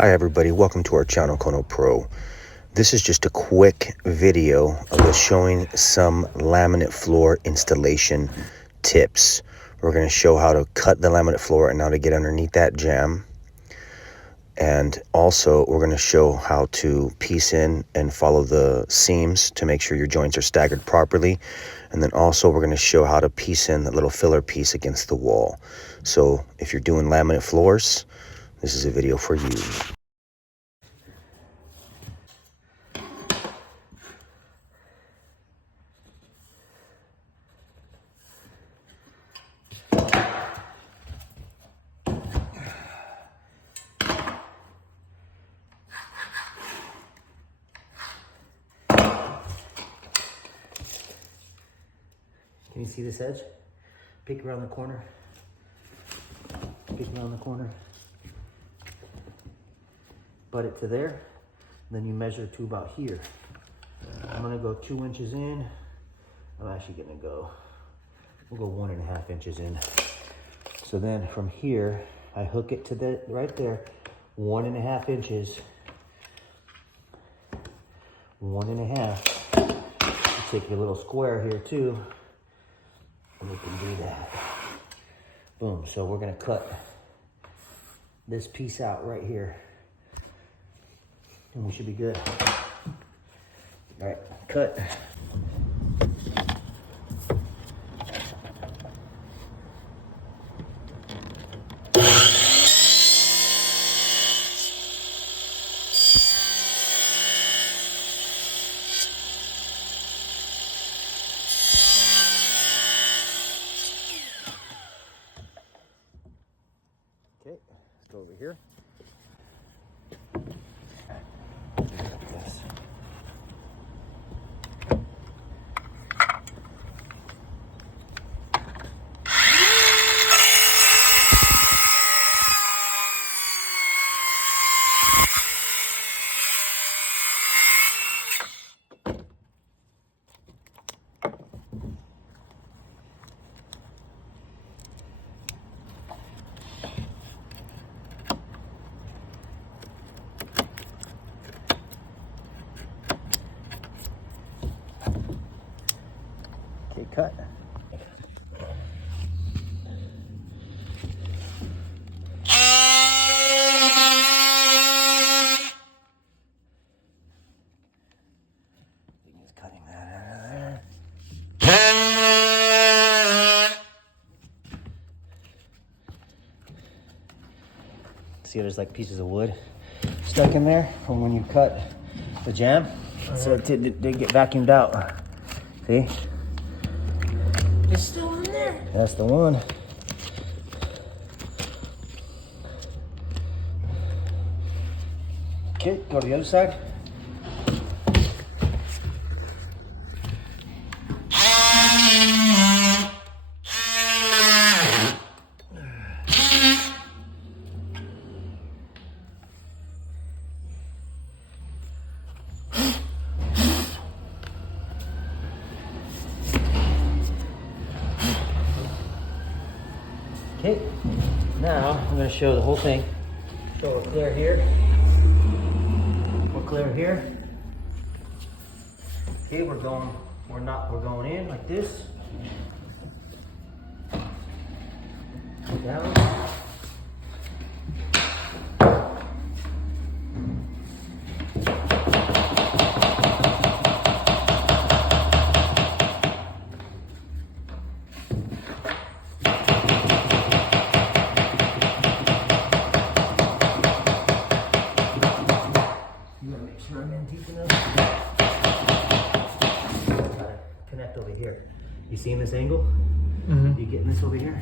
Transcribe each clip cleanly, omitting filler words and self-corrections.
Hi everybody, welcome to our channel Kono Pro. This is just a quick video of us showing some laminate floor installation tips. We're going to show how to cut the laminate floor and how to get underneath that jamb. And also we're going to show how to piece in and follow the seams to make sure your joints are staggered properly. And then also we're going to show how to piece in that little filler piece against the wall. So if you're doing laminate floors, this is a video for you. Can you see this edge? Peek around the corner. Peek around the corner. Butt it to there. Then you measure to about here. I'm gonna go 2 inches in. I'm actually gonna go, we'll go 1.5 inches in. So then from here, I hook it to the right there, 1.5 inches. 1.5. You take your little square here too. And we can do that. Boom. So we're going to cut this piece out right here. And we should be good. All right, cut. Okay, let's go over here. Okay, cut. Just cutting that out of there. See, there's like pieces of wood stuck in there from when you cut the jamb. So it didn't get vacuumed out. See? It's still in there. That's the one. Okay, go to the other side. Okay, now I'm going to show the whole thing. So we're clear here. We're clear here. Okay, we're going in like this. Down. Connect over here. You seeing this angle? Mm-hmm. You getting this over here?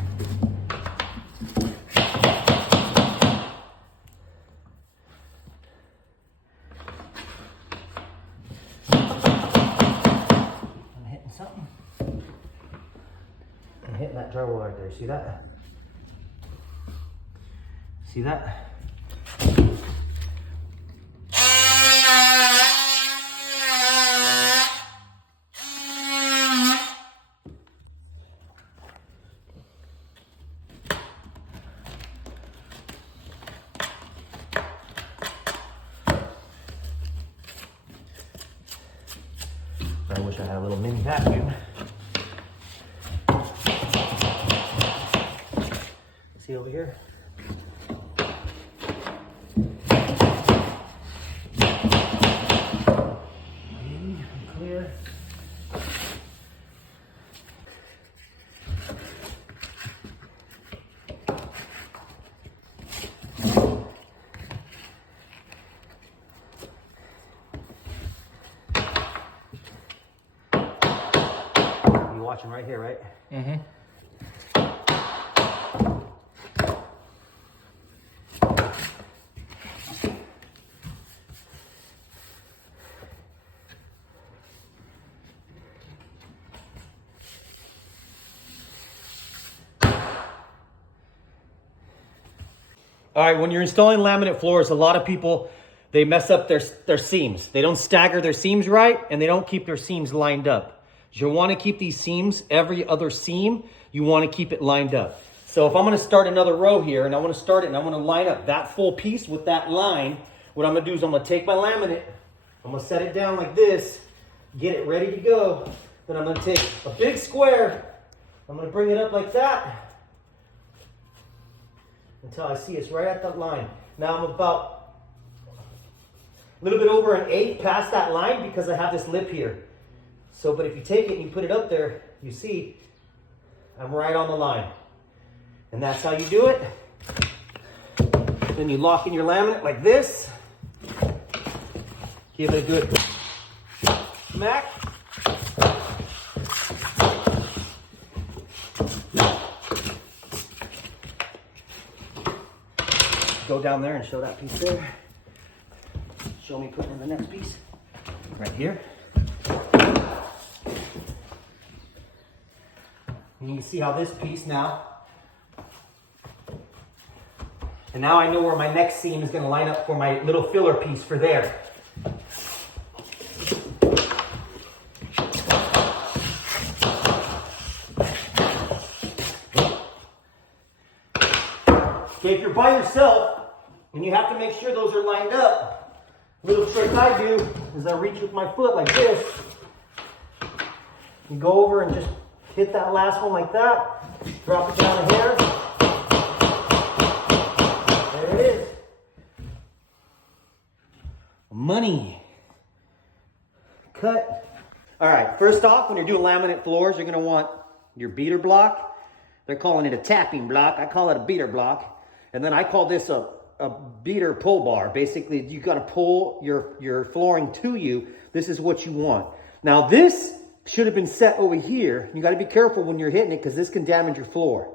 I'm hitting something. I'm hitting that drywall right there. See that? See that? I wish I had a little mini vacuum. See over here? Clear. You're watching right here, right? Mm-hmm. All right, when you're installing laminate floors, a lot of people, they mess up their seams. They don't stagger their seams right, and they don't keep their seams lined up. You want to keep these seams, every other seam, you want to keep it lined up. So if I'm going to start another row here, and I want to start it, and I want to line up that full piece with that line, what I'm going to do is I'm going to take my laminate, I'm going to set it down like this, get it ready to go. Then I'm going to take a big square, I'm going to bring it up like that, until I see it's right at that line. Now I'm about a little bit over 1/8 past that line because I have this lip here. So, but if you take it and you put it up there, you see I'm right on the line. And that's how you do it. Then you lock in your laminate like this. Give it a good smack. Go down there and show that piece there. Show me putting in the next piece. Right here. And you can see how this piece now. And now I know where my next seam is going to line up for my little filler piece for there. Okay, if you're by yourself, and you have to make sure those are lined up, little trick I do is I reach with my foot like this. You go over and just hit that last one like that, drop it down a hair. There it is. Money. Cut. All right, first off, when you're doing laminate floors, you're gonna want your beater block. They're calling it a tapping block. I call it a beater block. And then I call this a beater pull bar. Basically, you got to pull your flooring to you. This is what you want. Now, this should have been set over here. You got to be careful when you're hitting it because this can damage your floor.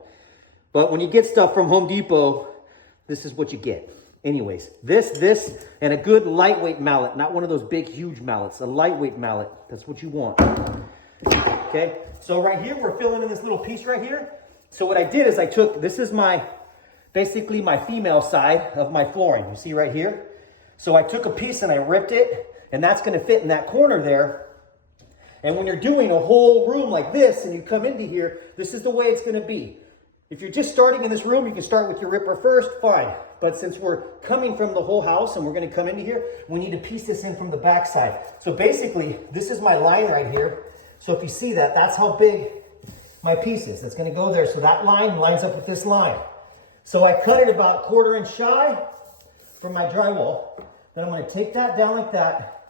But when you get stuff from Home Depot, this is what you get. Anyways, this, and a good lightweight mallet. Not one of those big, huge mallets. A lightweight mallet. That's what you want. Okay? So right here, we're filling in this little piece right here. So what I did is I took, this is basically my female side of my flooring. You see right here? So I took a piece and I ripped it, and that's going to fit in that corner there. And when you're doing a whole room like this and you come into here, this is the way it's going to be. If you're just starting in this room, you can start with your ripper first, fine. But since we're coming from the whole house and we're going to come into here, we need to piece this in from the back side. So basically, this is my line right here. So if you see that, that's how big my piece is. That's going to go there. So that line lines up with this line. So I cut it about 1/4 inch shy from my drywall. Then I'm going to take that down like that.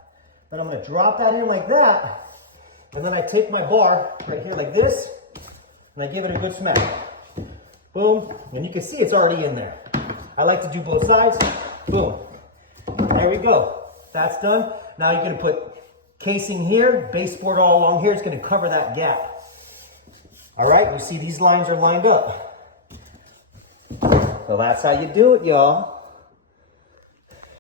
Then I'm going to drop that in like that. And then I take my bar right here like this, and I give it a good smack. Boom. And you can see it's already in there. I like to do both sides. Boom. There we go. That's done. Now you're going to put casing here, baseboard all along here. It's going to cover that gap. All right. You see these lines are lined up. So that's how you do it, y'all.